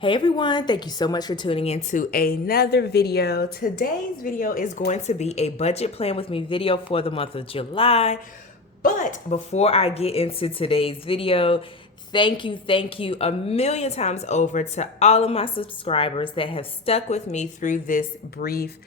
Hey everyone, thank you so much for tuning into another video. Today's video is going to be a budget plan with me video for the month of July. But before I get into today's video, thank you a million times over to all of my subscribers that have stuck with me through this brief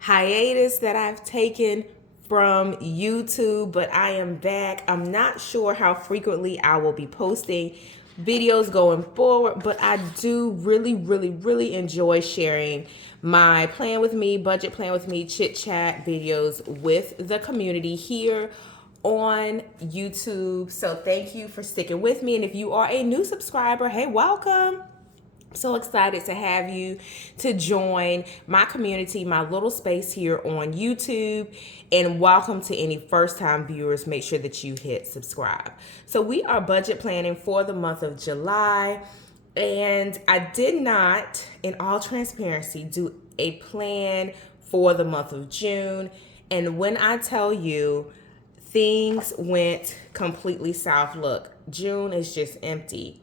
hiatus that I've taken from YouTube, but I am back. I'm not sure how frequently I will be posting videos going forward, but I do really enjoy sharing my plan with me, budget plan with me, chit chat videos with the community here on YouTube. So thank you for sticking with me. And if you are a new subscriber, hey, welcome. So excited to have you to join my community, my little space here on YouTube, and welcome to any first time viewers. Make sure that you hit subscribe. So we are budget planning for the month of July, and I did not, in all transparency, do a plan for the month of June. And when I tell you things went completely south, look, June is just empty.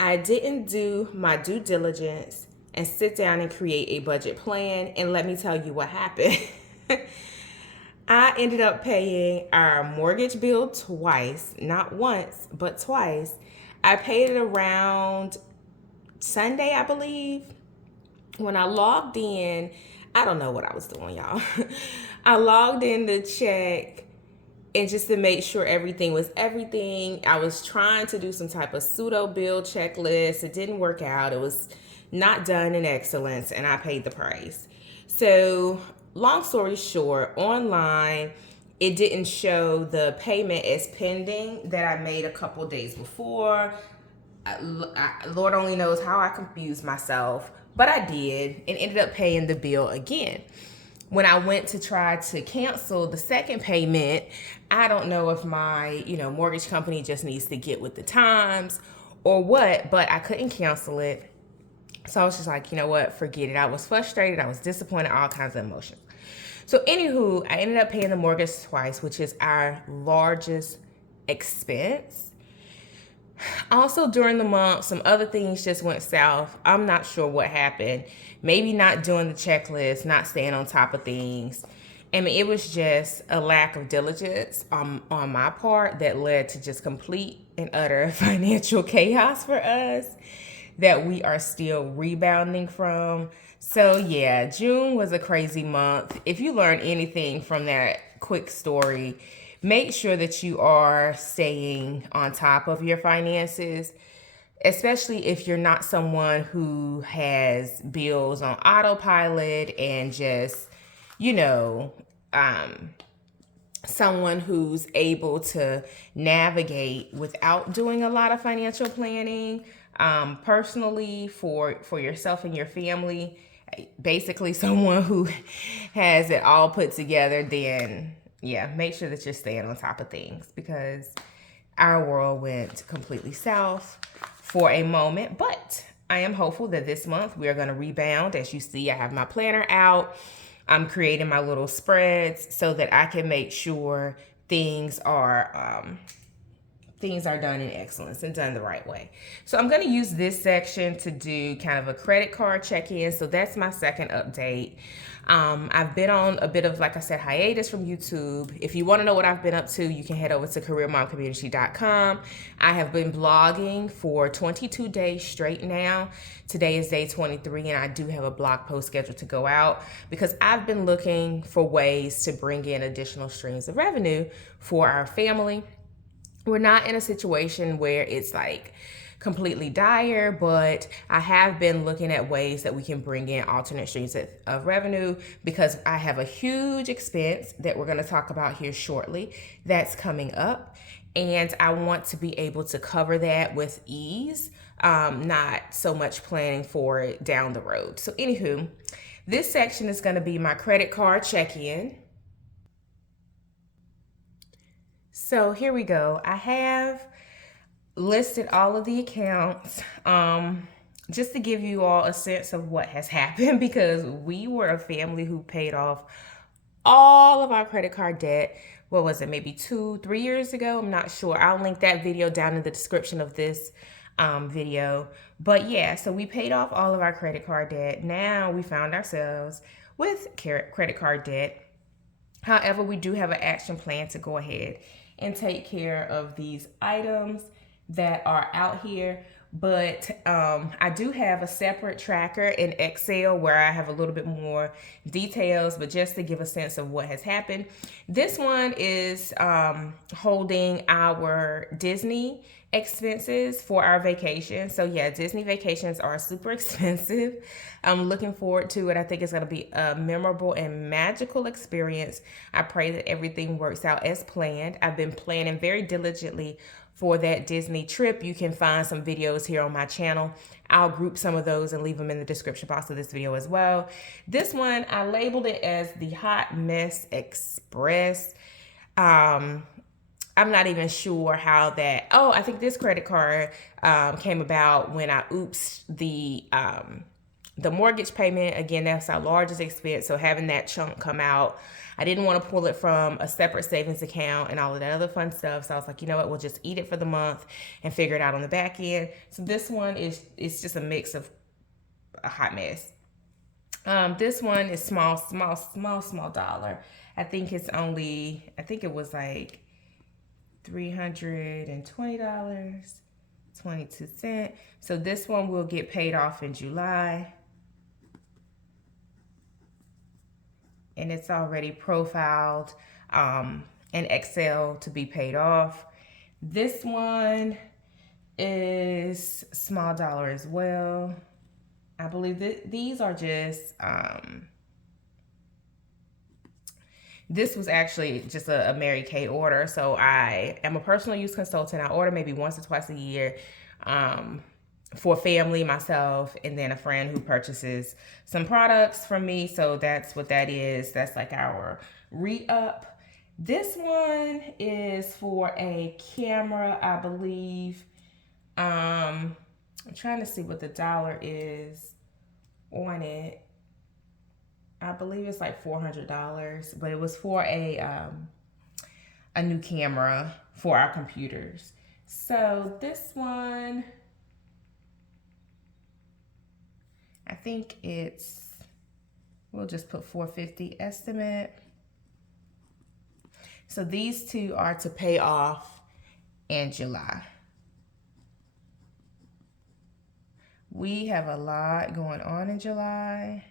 I didn't do my due diligence and sit down and create a budget plan. And let me tell you what happened. I ended up paying our mortgage bill twice, not once, but twice. I paid it around Sunday, I believe. When I logged in, I don't know what I was doing, y'all. I logged in to check, and just to make sure everything was everything, I was trying to do some type of pseudo bill checklist. It didn't work out. It was not done in excellence, and I paid the price. So long story short, online, it didn't show the payment as pending that I made a couple days before. Lord only knows how I confused myself, but I did and ended up paying the bill again. When I went to try to cancel the second payment, I don't know if my, mortgage company just needs to get with the times or what, but I couldn't cancel it. So I was just like, you know what, forget it. I was frustrated. I was disappointed, all kinds of emotions. So anywho, I ended up paying the mortgage twice, which is our largest expense. Also, during the month, some other things just went south. I'm not sure what happened. Maybe not doing the checklist, not staying on top of things. I mean, it was just a lack of diligence on my part that led to just complete and utter financial chaos for us that we are still rebounding from. So yeah, June was a crazy month. If you learn anything from that quick story, make sure that you are staying on top of your finances, especially if you're not someone who has bills on autopilot and just, someone who's able to navigate without doing a lot of financial planning, personally for yourself and your family. Basically, someone who has it all put together, then yeah, make sure that you're staying on top of things, because our world went completely south for a moment. But I am hopeful that this month we are going to rebound. As you see, I have my planner out. I'm creating my little spreads so that I can make sure things are done in excellence and done the right way. So I'm going to use this section to do kind of a credit card check-in. So that's my second update. I've been on a bit of, like I said, hiatus from YouTube. If you want to know what I've been up to, you can head over to careermomcommunity.com. I have been blogging for 22 days straight now. Today is day 23, and I do have a blog post scheduled to go out because I've been looking for ways to bring in additional streams of revenue for our family. We're not in a situation where it's like completely dire, but I have been looking at ways that we can bring in alternate streams of revenue, because I have a huge expense that we're going to talk about here shortly that's coming up. And I want to be able to cover that with ease, not so much planning for it down the road. So anywho, this section is going to be my credit card check-in. So here we go. I have listed all of the accounts just to give you all a sense of what has happened, because we were a family who paid off all of our credit card debt. What was it, maybe 2-3 years ago? I'm not sure. I'll link that video down in the description of this video. But yeah, so we paid off all of our credit card debt. Now we found ourselves with credit card debt. However, we do have an action plan to go ahead and take care of these items that are out here. But I do have a separate tracker in Excel where I have a little bit more details, but just to give a sense of what has happened. This one is holding our Disney expenses for our vacation. So yeah, Disney vacations are super expensive. I'm looking forward to it. I think it's going to be a memorable and magical experience. I pray that everything works out as planned. I've been planning very diligently for that Disney trip. You can find some videos here on my channel. I'll group some of those and leave them in the description box of this video as well. This one, I labeled it as the Hot Mess Express. I'm not even sure how that, oh, I think this credit card came about when I the mortgage payment. Again, that's our largest expense. So having that chunk come out, I didn't want to pull it from a separate savings account and all of that other fun stuff. So I was like, you know what, we'll just eat it for the month and figure it out on the back end. So this one it's just a mix of a hot mess. This one is small dollar. I think it was like $320.22. So this one will get paid off in July. And it's already profiled in Excel to be paid off. This one is small dollar as well. I believe that these are just, this was actually just a Mary Kay order. So I am a personal use consultant. I order maybe once or twice a year for family, myself, and then a friend who purchases some products from me. So that's what that is. That's like our re-up. This one is for a camera, I believe. I'm trying to see what the dollar is on it. I believe it's like $400, but it was for a new camera for our computers. So this one, I think we'll just put $450 estimate. So these two are to pay off in July. We have a lot going on in July.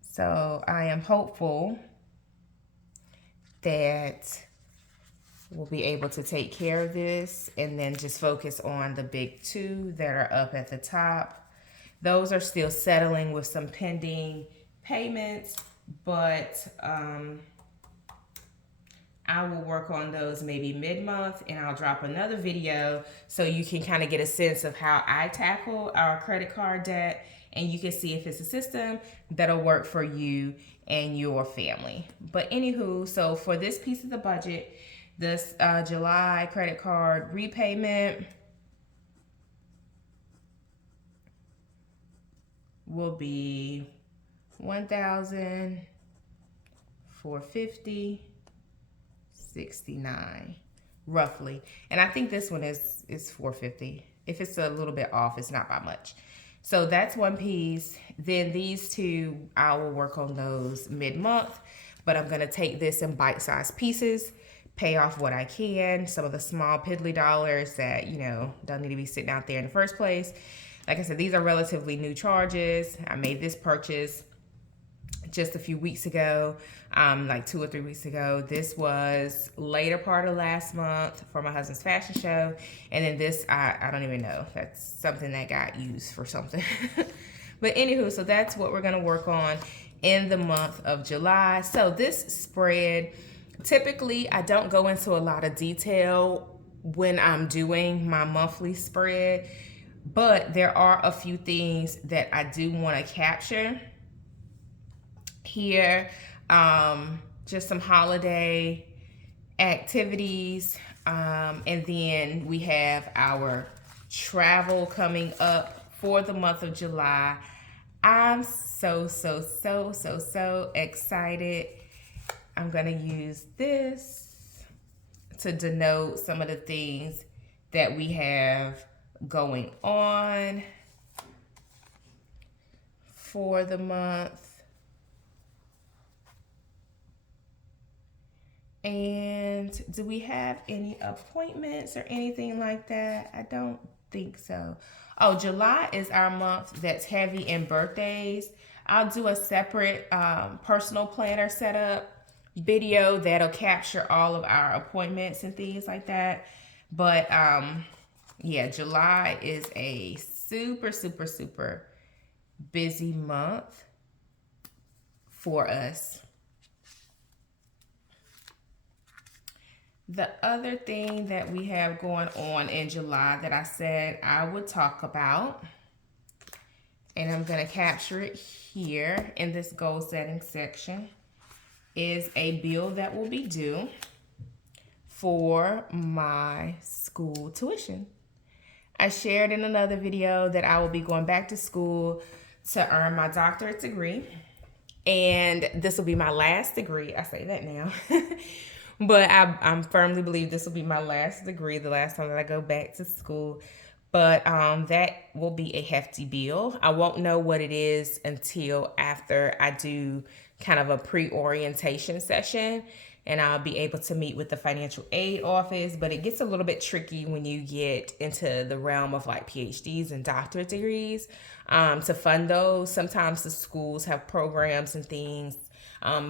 So I am hopeful that we'll be able to take care of this and then just focus on the big two that are up at the top. Those are still settling with some pending payments, but I will work on those maybe mid-month, and I'll drop another video so you can kind of get a sense of how I tackle our credit card debt, and you can see if it's a system that'll work for you and your family. But anywho, so for this piece of the budget, this July credit card repayment will be $1,450.69 roughly, and I think this one is $450. If it's a little bit off, it's not by much. So that's one piece. Then these two, I will work on those mid-month, but I'm gonna take this in bite-sized pieces, pay off what I can, some of the small piddly dollars that, you know, don't need to be sitting out there in the first place. Like I said, these are relatively new charges. I made this purchase just a few weeks ago, like 2 or 3 weeks ago. This was later part of last month for my husband's fashion show. And then this, I don't even know. That's something that got used for something. But anywho, so that's what we're gonna work on in the month of July. So this spread, typically I don't go into a lot of detail when I'm doing my monthly spread, but there are a few things that I do wanna capture here. Just some holiday activities, and then we have our travel coming up for the month of July. I'm so excited. I'm gonna use this to denote some of the things that we have going on for the month. And do we have any appointments or anything like that? I don't think so. Oh, July is our month that's heavy in birthdays. I'll do a separate personal planner setup video that'll capture all of our appointments and things like that. But yeah, July is a super, super, super busy month for us. The other thing that we have going on in July that I said I would talk about, and I'm going to capture it here in this goal setting section, is a bill that will be due for my school tuition. I shared in another video that I will be going back to school to earn my doctorate degree. And this will be my last degree. I say that now. But I firmly believe this will be my last degree, the last time that I go back to school. But that will be a hefty bill. I won't know what it is until after I do kind of a pre-orientation session, and I'll be able to meet with the financial aid office. But it gets a little bit tricky when you get into the realm of like PhDs and doctorate degrees to fund those. Sometimes the schools have programs and things,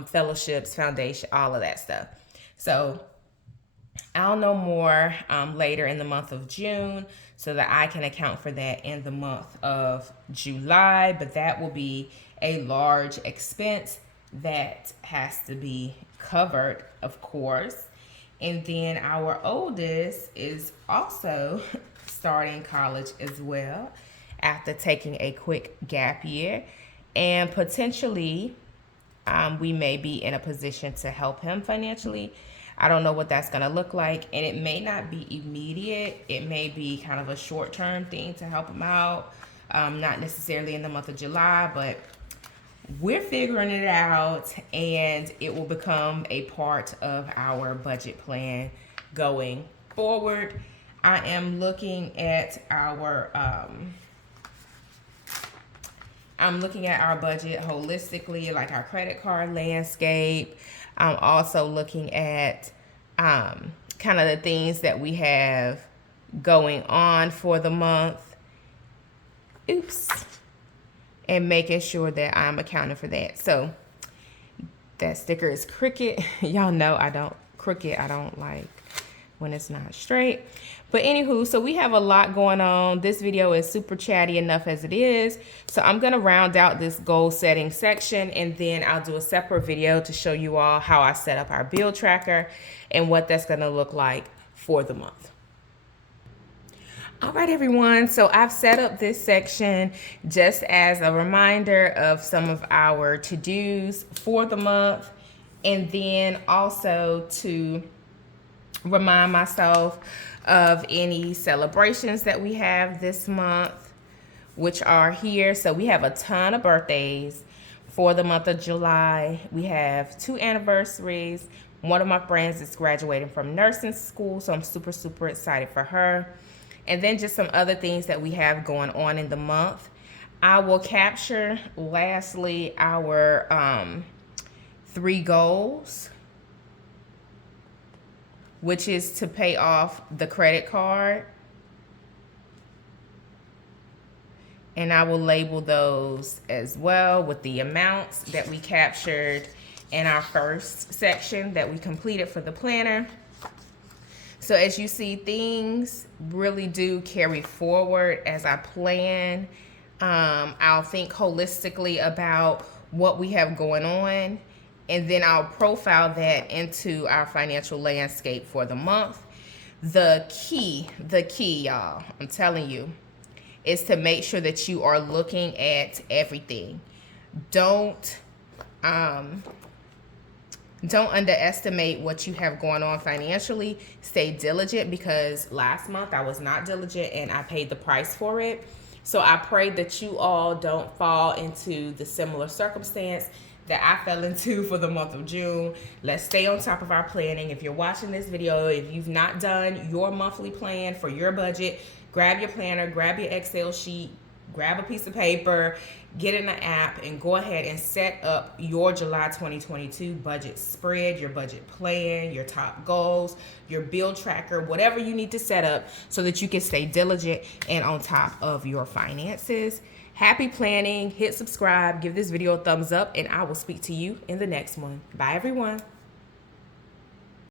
fellowships, foundation, all of that stuff. So I'll know more later in the month of June so that I can account for that in the month of July. But that will be a large expense that has to be covered, of course. And then our oldest is also starting college as well after taking a quick gap year. And potentially we may be in a position to help him financially. I don't know what that's going to look like, and it may not be immediate. It may be kind of a short-term thing to help him out, not necessarily in the month of July, but we're figuring it out, and it will become a part of our budget plan going forward. I am looking at our budget holistically, like our credit card landscape. I'm also looking at kind of the things that we have going on for the month. Oops. And making sure that I'm accounting for that. So that sticker is crooked. Y'all know I don't like when it's not straight. But anywho, so we have a lot going on. This video is super chatty enough as it is. So I'm going to round out this goal setting section, and then I'll do a separate video to show you all how I set up our bill tracker and what that's going to look like for the month. All right, everyone. So I've set up this section just as a reminder of some of our to-dos for the month, and then also to remind myself of any celebrations that we have this month, which are here. So we have a ton of birthdays for the month of July. We have 2 anniversaries. One of my friends is graduating from nursing school, so I'm super, super excited for her. And then just some other things that we have going on in the month. I will capture, lastly, our 3 goals, which is to pay off the credit card. And I will label those as well with the amounts that we captured in our first section that we completed for the planner. So as you see, things really do carry forward as I plan. I'll think holistically about what we have going on, and then I'll profile that into our financial landscape for the month. The key, y'all, I'm telling you, is to make sure that you are looking at everything. Don't underestimate what you have going on financially. Stay diligent, because last month I was not diligent and I paid the price for it. So I pray that you all don't fall into the similar circumstance that I fell into for the month of June. Let's stay on top of our planning. If you're watching this video, if you've not done your monthly plan for your budget, grab your planner, grab your Excel sheet, grab a piece of paper, get in the app, and go ahead and set up your July 2022 budget spread, your budget plan, your top goals, your bill tracker, whatever you need to set up so that you can stay diligent and on top of your finances. Happy planning. Hit subscribe, give this video a thumbs up, and I will speak to you in the next one. Bye, everyone.